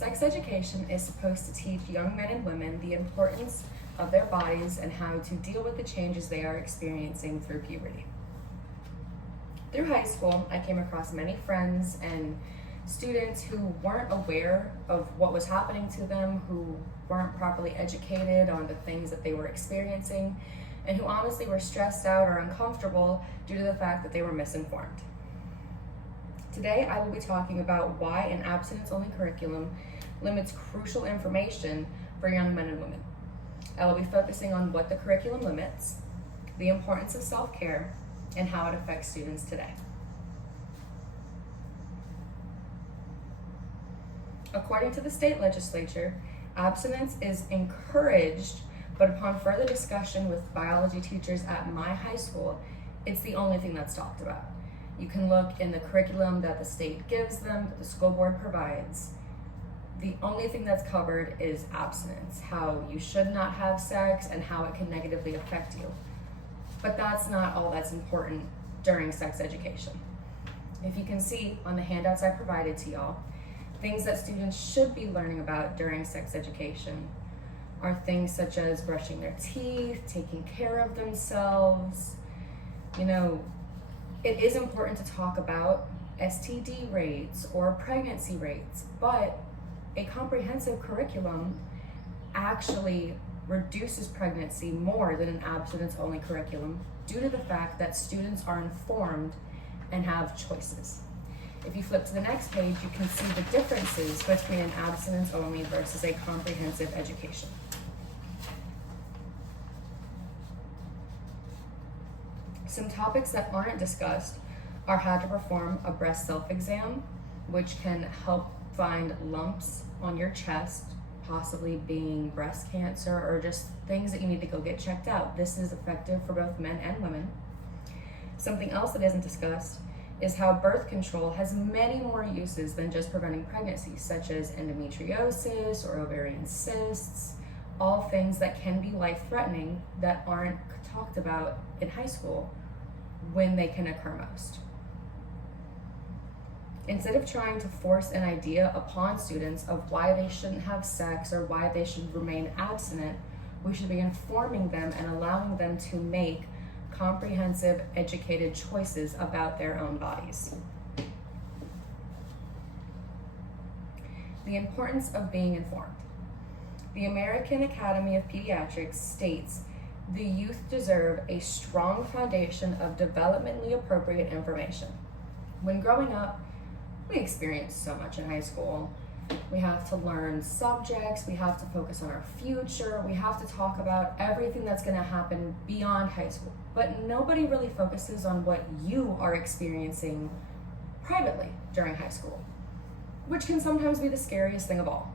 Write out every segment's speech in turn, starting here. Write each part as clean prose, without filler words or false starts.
Sex education is supposed to teach young men and women the importance of their bodies and how to deal with the changes they are experiencing through puberty. Through high school, I came across many friends and students who weren't aware of what was happening to them, who weren't properly educated on the things that they were experiencing, and who honestly were stressed out or uncomfortable due to the fact that they were misinformed. Today, I will be talking about why an abstinence-only curriculum limits crucial information for young men and women. I will be focusing on what the curriculum limits, the importance of self-care, and how it affects students today. According to the state legislature, abstinence is encouraged, but upon further discussion with biology teachers at my high school, it's the only thing that's talked about. You can look in the curriculum that the state gives them, that the school board provides. The only thing that's covered is abstinence, how you should not have sex and how it can negatively affect you. But that's not all that's important during sex education. If you can see on the handouts I provided to y'all, things that students should be learning about during sex education are things such as brushing their teeth, taking care of themselves. It is important to talk about STD rates or pregnancy rates, but a comprehensive curriculum actually reduces pregnancy more than an abstinence-only curriculum due to the fact that students are informed and have choices. If you flip to the next page, you can see the differences between an abstinence-only versus a comprehensive education. Some topics that aren't discussed are how to perform a breast self-exam, which can help find lumps on your chest, possibly being breast cancer or just things that you need to go get checked out. This is effective for both men and women. Something else that isn't discussed is how birth control has many more uses than just preventing pregnancy, such as endometriosis or ovarian cysts, all things that can be life-threatening that aren't talked about in high school when they can occur most. Instead of trying to force an idea upon students of why they shouldn't have sex or why they should remain abstinent, we should be informing them and allowing them to make comprehensive, educated choices about their own bodies. The importance of being informed. The American Academy of Pediatrics states, "The youth deserve a strong foundation of developmentally appropriate information." When growing up, we experience so much in high school. We have to learn subjects, we have to focus on our future, we have to talk about everything that's going to happen beyond high school. But nobody really focuses on what you are experiencing privately during high school, which can sometimes be the scariest thing of all.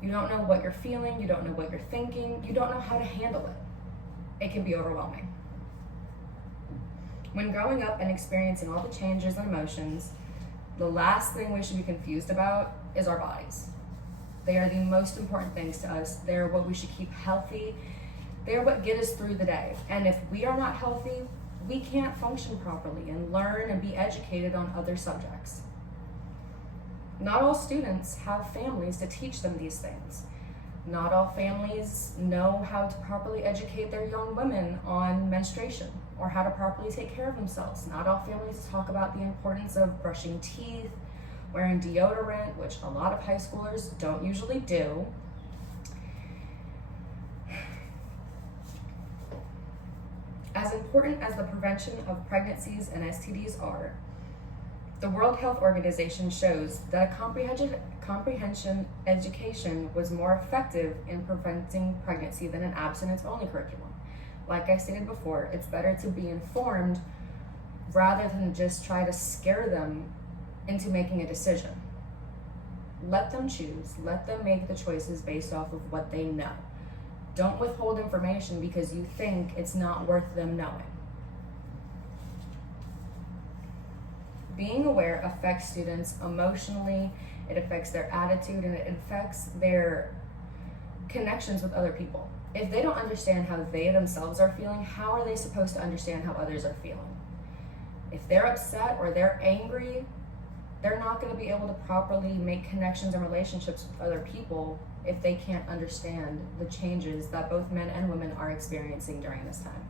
You don't know what you're feeling, you don't know what you're thinking, you don't know how to handle it. It can be overwhelming. When growing up and experiencing all the changes and emotions, the last thing we should be confused about is our bodies. They are the most important things to us. They're what we should keep healthy. They're what get us through the day. And if we are not healthy, we can't function properly and learn and be educated on other subjects. Not all students have families to teach them these things. Not all families know how to properly educate their young women on menstruation or how to properly take care of themselves. Not all families talk about the importance of brushing teeth, wearing deodorant, which a lot of high schoolers don't usually do. As important as the prevention of pregnancies and STDs are, the World Health Organization shows that a comprehension education was more effective in preventing pregnancy than an abstinence-only curriculum. Like I stated before, it's better to be informed rather than just try to scare them into making a decision. Let them choose. Let them make the choices based off of what they know. Don't withhold information because you think it's not worth them knowing. Being aware affects students emotionally, it affects their attitude, and it affects their connections with other people. If they don't understand how they themselves are feeling, how are they supposed to understand how others are feeling? If they're upset or they're angry, they're not going to be able to properly make connections and relationships with other people if they can't understand the changes that both men and women are experiencing during this time.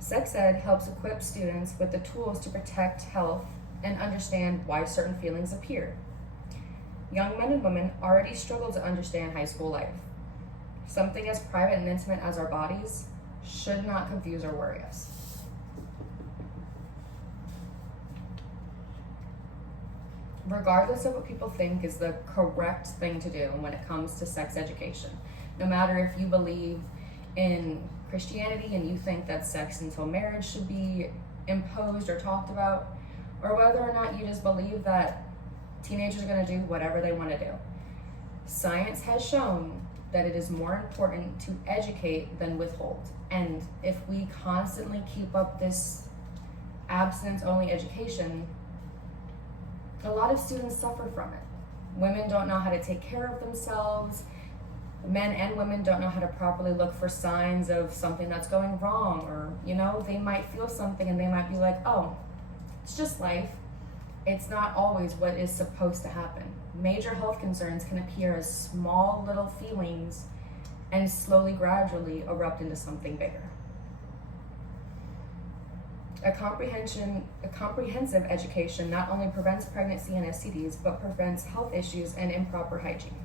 Sex ed helps equip students with the tools to protect health and understand why certain feelings appear. Young men and women already struggle to understand high school life. Something as private and intimate as our bodies should not confuse or worry us. Regardless of what people think is the correct thing to do when it comes to sex education, no matter if you believe in Christianity and you think that sex until marriage should be imposed or talked about, or whether or not you just believe that teenagers are going to do whatever they want to do. Science has shown that it is more important to educate than withhold. And if we constantly keep up this abstinence-only education, a lot of students suffer from it. Women don't know how to take care of themselves. Men and women don't know how to properly look for signs of something that's going wrong, or, they might feel something and they might be like, oh, it's just life. It's not always what is supposed to happen. Major health concerns can appear as small little feelings and slowly, gradually erupt into something bigger. A comprehensive education not only prevents pregnancy and STDs, but prevents health issues and improper hygiene.